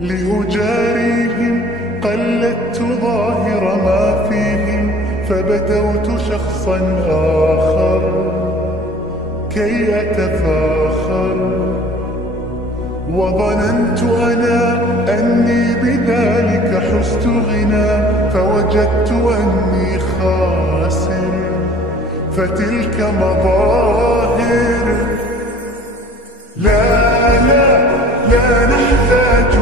لأجاريهم قلدت ظاهر ما فيهم، فبدوت شخصا آخر كي أتفاخر، وظننت أنا أني بذلك حزت غنى، فوجدت أني خاسر، فتلك مظاهر. لا لا لا نحتاج